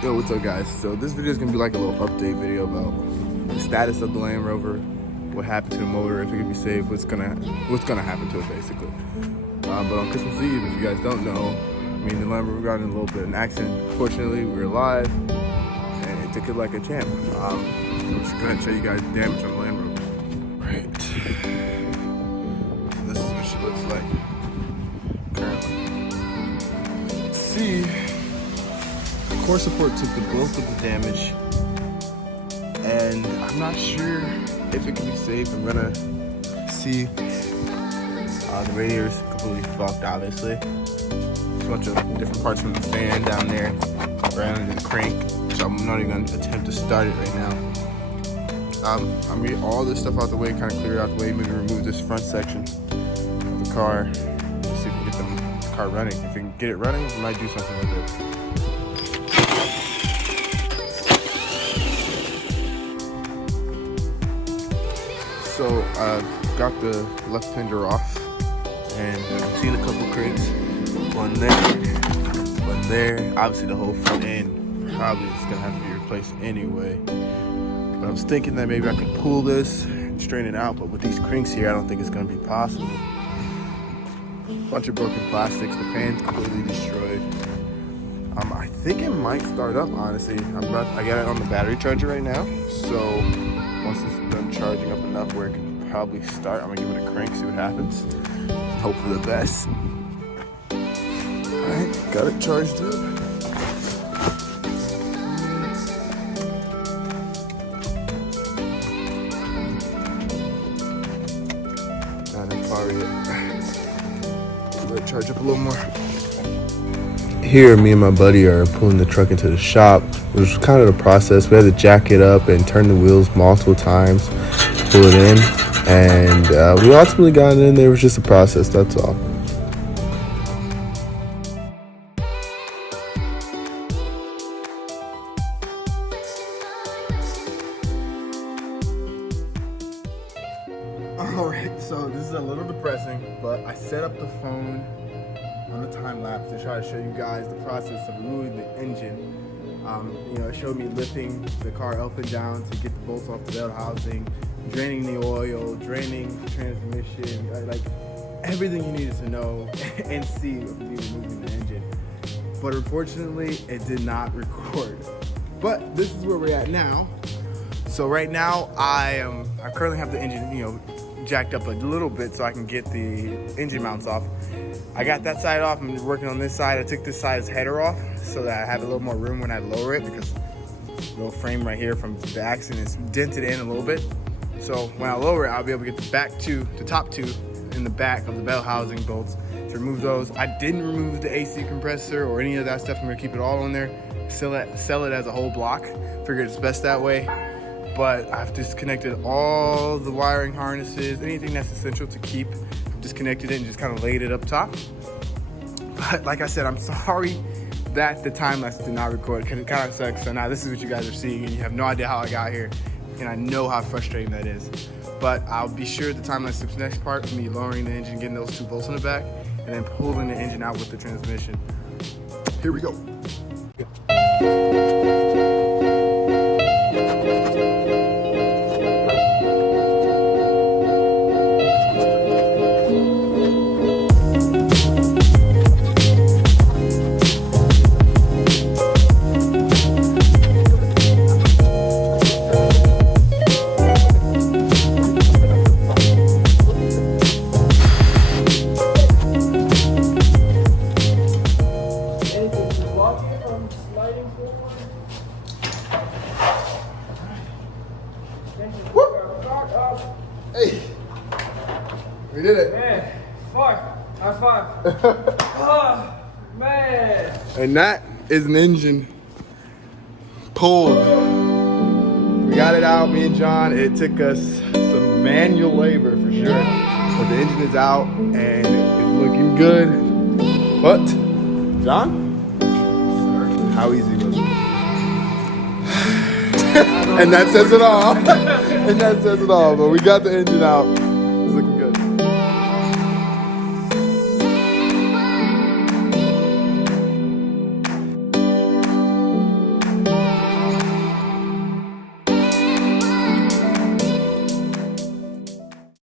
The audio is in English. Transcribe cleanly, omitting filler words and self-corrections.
Yo, what's up guys? So this video is gonna be like a little update video about the status of the Landrover, what happened to the motor, if it can be saved, what's gonna happen to it basically. But on Christmas Eve, if you guys don't know, me and the Landrover got in a little bit of an accident. Fortunately, we were alive and it took it like a champ. So I'm just gonna show you guys the damage on the Landrover. Right. So this is what she looks like currently. See. Core support took the bulk of the damage, and I'm not sure if it can be saved. I'm gonna see. The radiator's completely fucked, obviously. There's a bunch of different parts from the fan down there, right under the crank, so I'm not even gonna attempt to start it right now. I'm gonna get all this stuff out the way, kind of clear it out the way, maybe remove this front section of the car, see if we can get the car running. If we can get it running, we might do something with it. So I got the left fender off, and I've seen a couple crates. One there. Obviously the whole front end probably is gonna have to be replaced anyway. But I was thinking that maybe I could pull this and straighten it out, but with these cranks here, I don't think it's gonna be possible. Bunch of broken plastics, the fan's completely destroyed. I think it might start up, honestly. I got it on the battery charger right now, so once it's done charging up enough where it can probably start, I'm gonna give it a crank, see what happens. Hope for the best. Alright, got it charged up. Not in far yet. Let it charge up a little more. Here, me and my buddy are pulling the truck into the shop, which was kind of the process. We had to jack it up and turn the wheels multiple times, pull it in, and we ultimately got it in there. It was just a process, that's all. Alright, so this is a little depressing, but I set up the phone on the time lapse to try to show you guys the process of removing the engine. It showed me lifting the car up and down to get the bolts off the belt housing, draining the oil, draining the transmission, like everything you needed to know and see of me removing the engine. But unfortunately, it did not record. But this is where we're at now. So right now, I currently have the engine, jacked up a little bit so I can get the engine mounts off. I got that side off. I'm working on this side. I took this side's header off so that I have a little more room when I lower it, because the little frame right here from the accident is dented in a little bit. So when I lower it, I'll be able to get the top two in the back of the bell housing bolts to remove those. I didn't remove the AC compressor or any of that stuff. I'm gonna keep it all in there, sell it as a whole block. Figured it's best that way. But I've disconnected all the wiring harnesses, anything that's essential to keep. Disconnected it and just kind of laid it up top. But like I said, I'm sorry that the time lapse did not record, because it kind of sucks. So now this is what you guys are seeing, and you have no idea how I got here, and I know how frustrating that is. But I'll be sure the time lapse next part of me lowering the engine, getting those two bolts in the back, and then pulling the engine out with the transmission. Here we go. Hey, we did it. Man, fuck. High five. Oh, man. And that is an engine pulled. We got it out, me and John. It took us some manual labor for sure. But the engine is out and it's looking good. But, John? How easy was it? And that says it all. And that says it all. But we got the engine out.